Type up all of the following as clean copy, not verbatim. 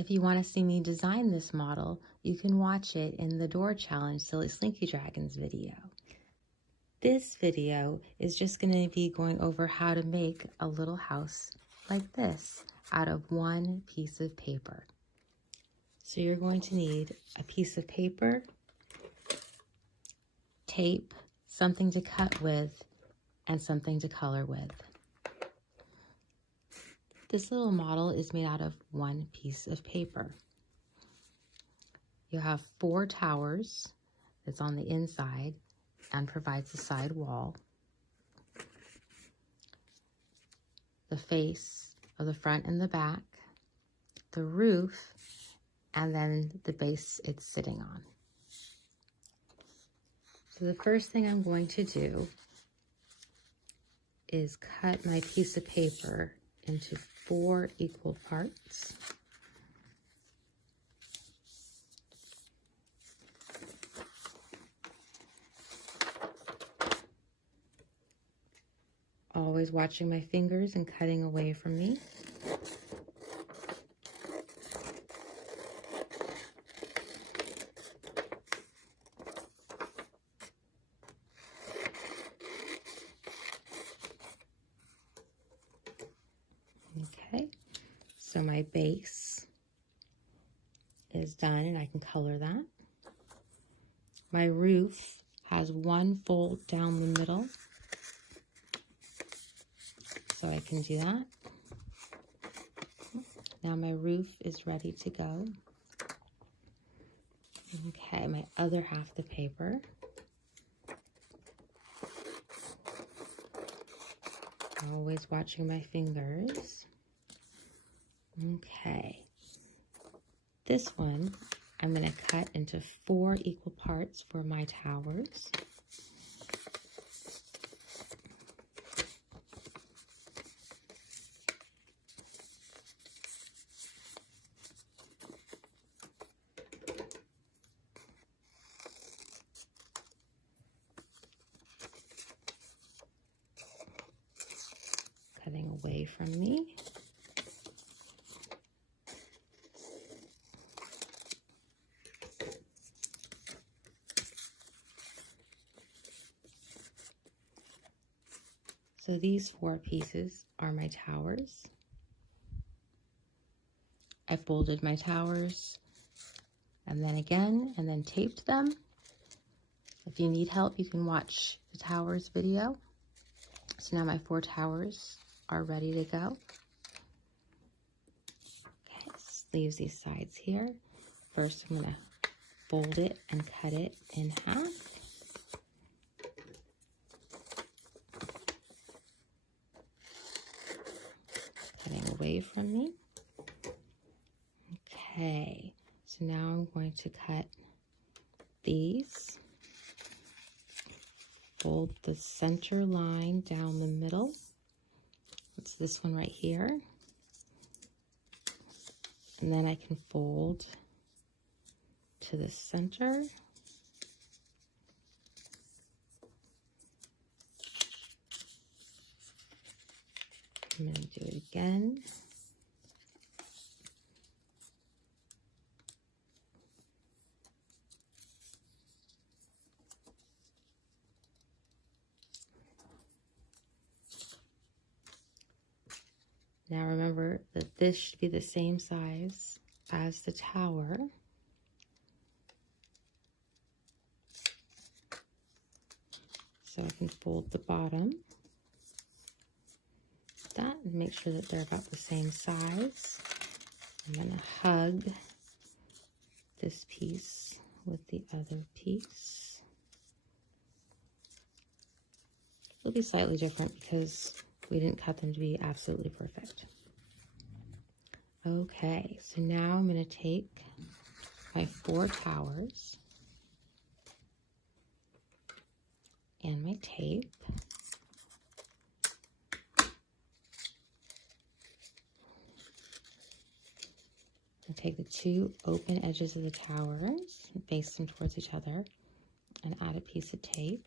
If you want to see me design this model, you can watch it in the Door Challenge Silly Slinky Dragons video. This video is just going to be going over how to make a little house like this out of one piece of paper. So you're going to need a piece of paper, tape, something to cut with, and something to color with. This little model is made out of one piece of paper. You have 4 towers that's on the inside and provides the side wall, the face of the front and the back, the roof, and then the base it's sitting on. So the first thing I'm going to do is cut my piece of paper into 4 equal parts. Always watching my fingers and cutting away from me. Okay, so my base is done and I can color that. My roof has 1 fold down the middle, so I can do that. Now my roof is ready to go. Okay, my other half of the paper. Always watching my fingers. Okay, this one I'm going to cut into 4 equal parts for my towers. Cutting away from me. So these 4 pieces are my towers. I folded my towers and then again and then taped them. If you need help, you can watch the towers video. So now my 4 towers are ready to go. Okay, this leaves these sides here. First, I'm going to fold it and cut it in half. Cutting away from me. Okay, so now I'm going to cut these. Fold the center line down the middle. It's this one right here. And then I can fold to the center. I'm going to do it again. Now remember that this should be the same size as the tower. So I can fold the bottom. That and make sure that they're about the same size. I'm going to hug this piece with the other piece. It'll be slightly different because we didn't cut them to be absolutely perfect. Okay, so now I'm going to take my 4 towers and my tape. And take the 2 open edges of the towers and face them towards each other and add a piece of tape.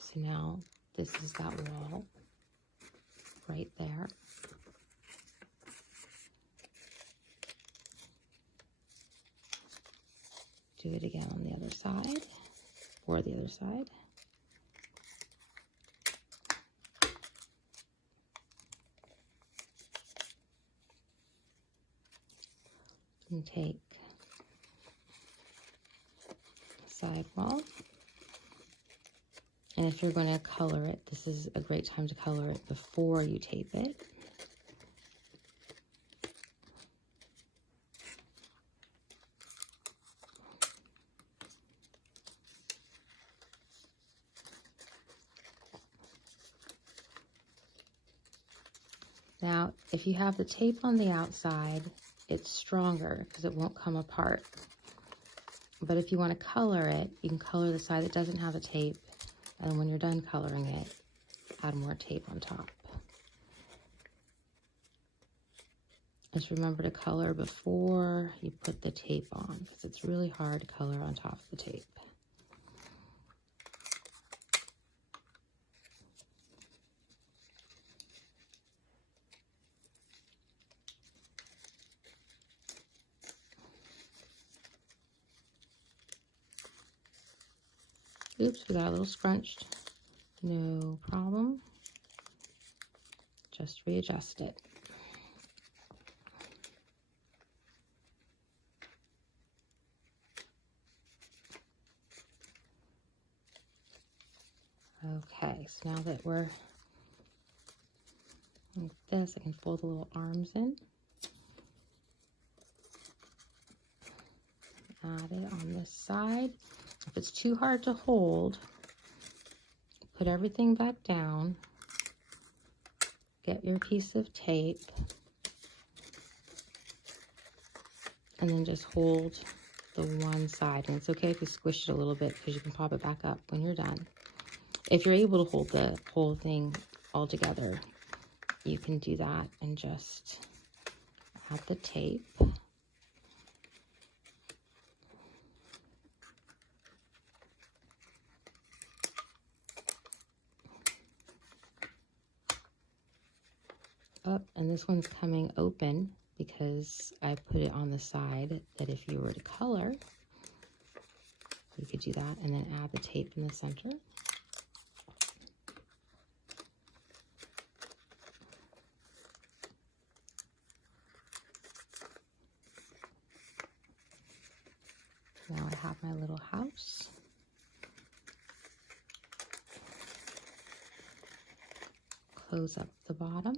So now this is that wall. right there. Do it again on the other side, or the other side. And take side wall. And if you're going to color it, this is a great time to color it before you tape it. Now, if you have the tape on the outside, it's stronger because it won't come apart. But if you want to color it, you can color the side that doesn't have a tape, and when you're done coloring it, add more tape on top. Just remember to color before you put the tape on, because it's really hard to color on top of the tape. Oops, we got a little scrunched. No problem. Just readjust it. Okay, so now that we're like this, I can fold the little arms in. Add it on this side. If it's too hard to hold, put everything back down. Get your piece of tape. And then just hold the one side. And it's okay if you squish it a little bit because you can pop it back up when you're done. If you're able to hold the whole thing all together, you can do that and just add the tape. Up, and this one's coming open because I put it on the side that if you were to color, you could do that and then add the tape in the center. Now I have my little house. Close up the bottom.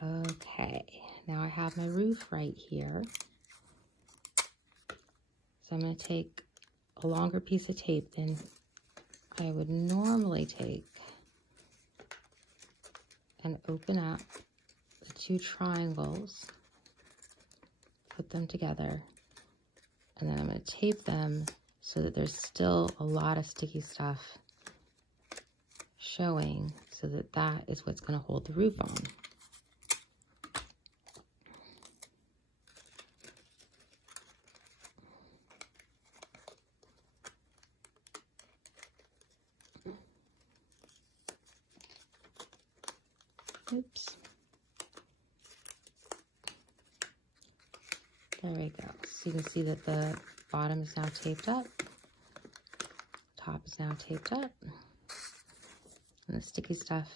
Okay, now I have my roof right here. So I'm going to take a longer piece of tape than I would normally take and open up the two triangles, put them together, and then I'm going to tape them so that there's still a lot of sticky stuff showing, so that that is what's going to hold the roof on. Oops. There we go. So you can see that the bottom is now taped up. Top is now taped up. And the sticky stuff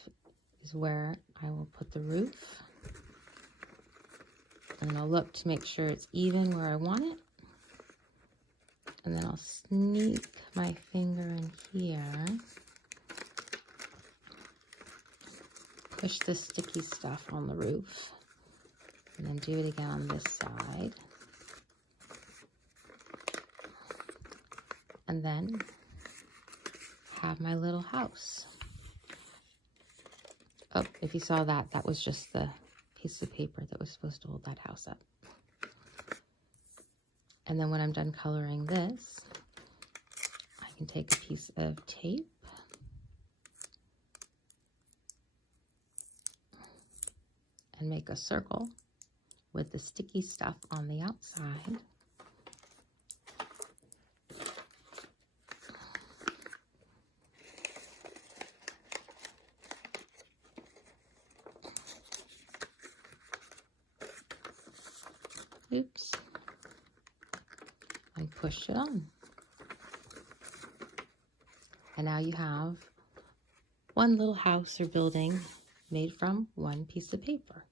is where I will put the roof. And I'll look to make sure it's even where I want it. And then I'll sneak my finger in here. Push the sticky stuff on the roof, and then do it again on this side. And then have my little house. Oh, if you saw that, that was just the piece of paper that was supposed to hold that house up. And then when I'm done coloring this, I can take a piece of tape and make a circle with the sticky stuff on the outside. Oops. And push it on. And now you have one little house or building made from one piece of paper.